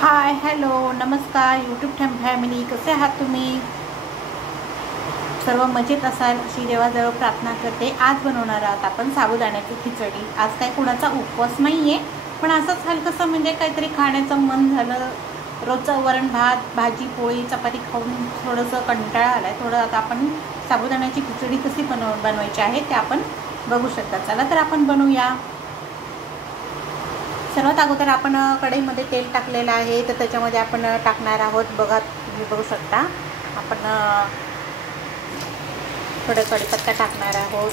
Hi hello नमस्कार YouTube family, कसे आहात तुम्ही? सर्व मजेत असाल अशी देवाजवळ प्रार्थना करते. आज बनवणार आहोत आपण साबुदाण्याची खिचडी. आज काय कुणाचा उपवास नाही आहे, पण असंच हलकंसं म्हणजे काहीतरी खाण्याचं मन झालं. रोजचं वरण भात भाजी पोळी चपाती खाऊन थोडंसं कंटाळा आला आहे. थोडं आता आपण साबुदाण्याची खिचडी कशी बनवायची आहे ते आपण बघू शकता. चला तर आपण बनवूया. सर्वात अगोदर आपण कढईमध्ये तेल टाकलेलं आहे, तर त्याच्यामध्ये आपण टाकणार आहोत. बघा, तुम्ही बघू शकता. आपण थोडं कढीपत्ता टाकणार आहोत.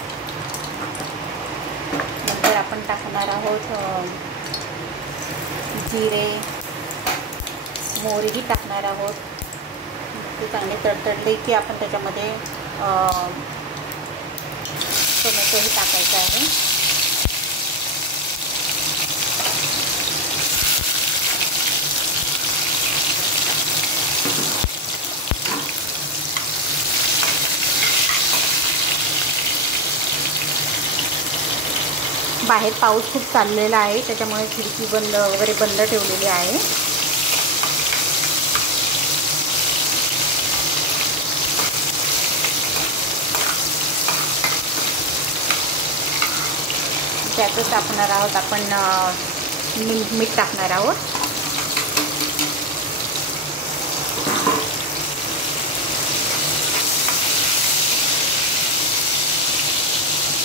नंतर आपण टाकणार आहोत जिरे, मोहरीही टाकणार आहोत. ते चांगले तडतडले की आपण त्याच्यामध्ये टोमॅटोही टाकायचं आहे. बाहेर पाऊस खूप चाललेला आहे, त्याच्यामुळे खिडकी वगैरे बंद ठेवलेली आहे. त्यातच टाकणार आहोत आपण मीठ टाकणार आहोत.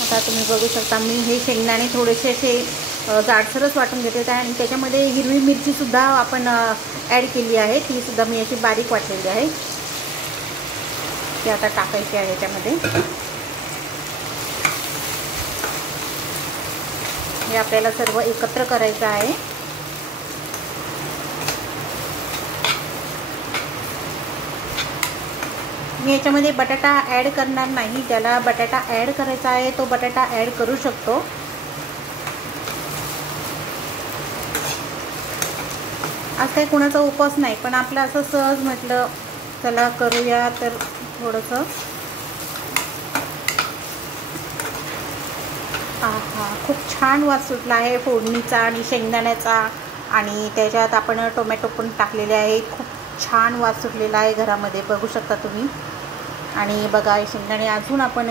आता तुम्ही बघू शकता, मी हे शेंगदाणे थोडेसे असे जाडसरच वाटून घेते आणि त्याच्यामध्ये हिरवी मिरचीसुद्धा आपण ॲड केली आहे. तीसुद्धा मी अशी बारीक वाटलेली आहे. ती आता टाकायची आहे त्यामध्ये. हे आपल्याला सर्व एकत्र करायचं आहे. मी याच्यामध्ये बटाटा ॲड करणार नाही. ज्याला बटाटा ॲड करायचा आहे तो बटाटा ॲड करू शकतो. आज काही कुणाचा उपवास नाही, पण आपलं असं सहज म्हटलं चला करूया, तर थोडंसं खूप छान वास सुटला आहे फोडणीचा आणि शेंगदाण्याचा. आणि त्याच्यात आपण टोमॅटो पण टाकलेले आहे. खूप छान वास सुटलेला आहे घरामध्ये, बघू शकता तुम्ही. आणि बघा, शेंगदाणे अजून आपण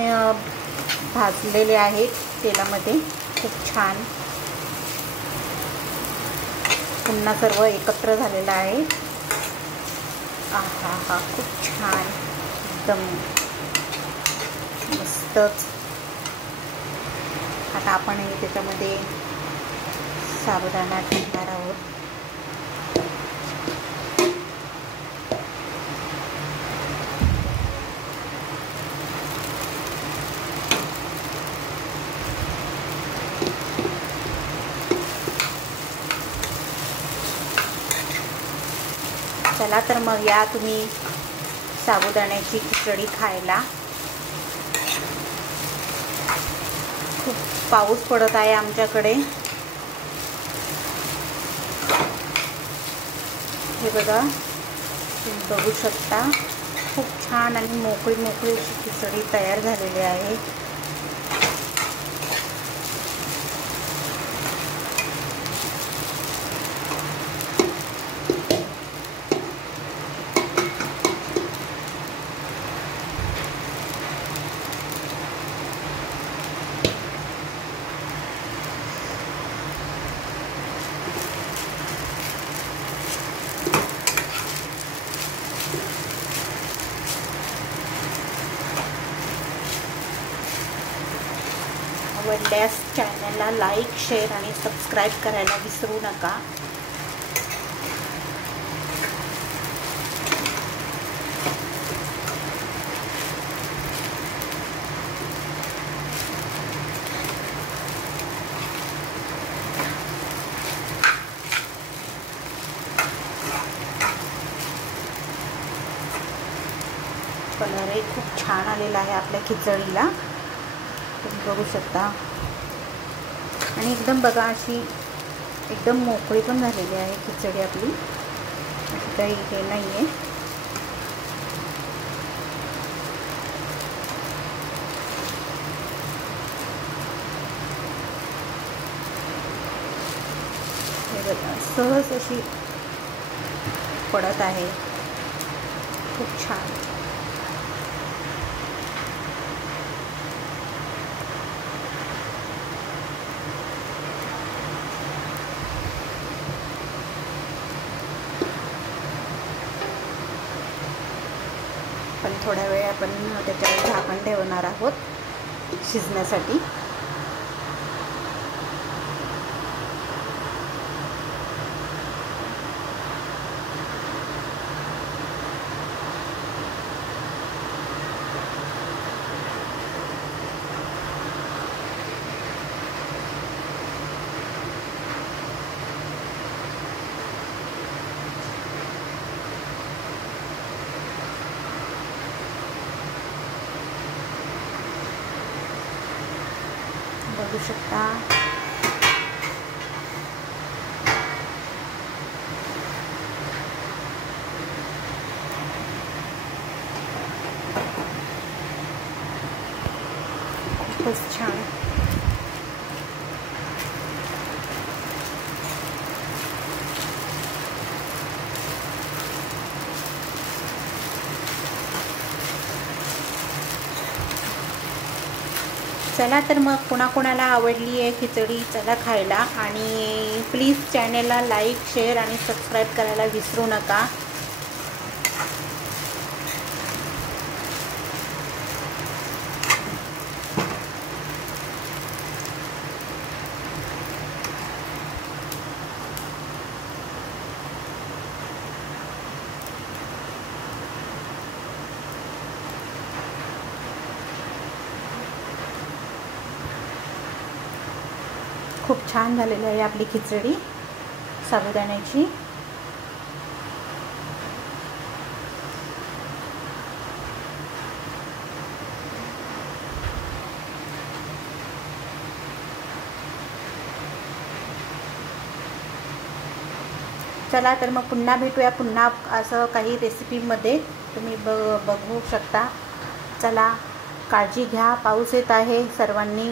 भाजलेले आहेत तेलामध्ये. खूप छान पुन्हा सर्व एकत्र झालेलं आहे. खूप छान, एकदम मस्तच. आता आपण त्याच्यामध्ये साबुदाणा टाकणार आहोत. चला तर मग या तुम्ही साबुदाण्याची खिचडी खायला. खूप पाऊस पडत आहे आमच्याकडे. हे बघा, तुम्ही बघू शकता. खूप छान आणि मोकळी मोकळी अशी खिचडी तयार झालेली आहे. आवडल्यास चॅनलला लाईक, शेअर आणि सबस्क्राईब करायला विसरू नका. कलरही खूप छान आलेला आहे आपल्या खिचडीला, तुम्ही बघू शकता. आणि एकदम बघा, अशी एकदम मोकळी पण झालेली आहे खिचडी आपली. अशी काही हे नाही आहे. सहज अशी पडत आहे. खूप छान. पण थोड्या वेळ आपण त्याच्यावर झाकण ठेवणार आहोत शिजण्यासाठी. बघू शकता. खूपच छान. चला तर मग कोणाकोणाला आवडली आहे खिचडी चला खायला. आणि प्लीज चॅनेलला लाईक शेअर आणि सबस्क्राईब करायला विसरू नका. खूप छान झालेली आहे आपली खिचडी साबुदाण्याची. चला तर मग पुन्हा भेटूया. पुन्हा असं काही रेसिपीमध्ये तुम्ही बघू शकता. चला काळजी घ्या. पाऊस येत आहे सर्वांनी.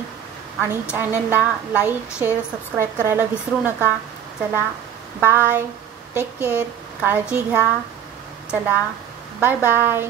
आणि चॅनलला लाईक शेअर सबस्क्राईब करायला विसरू नका. चला बाय. Take care. काळजी घ्या. चला बाय बाय.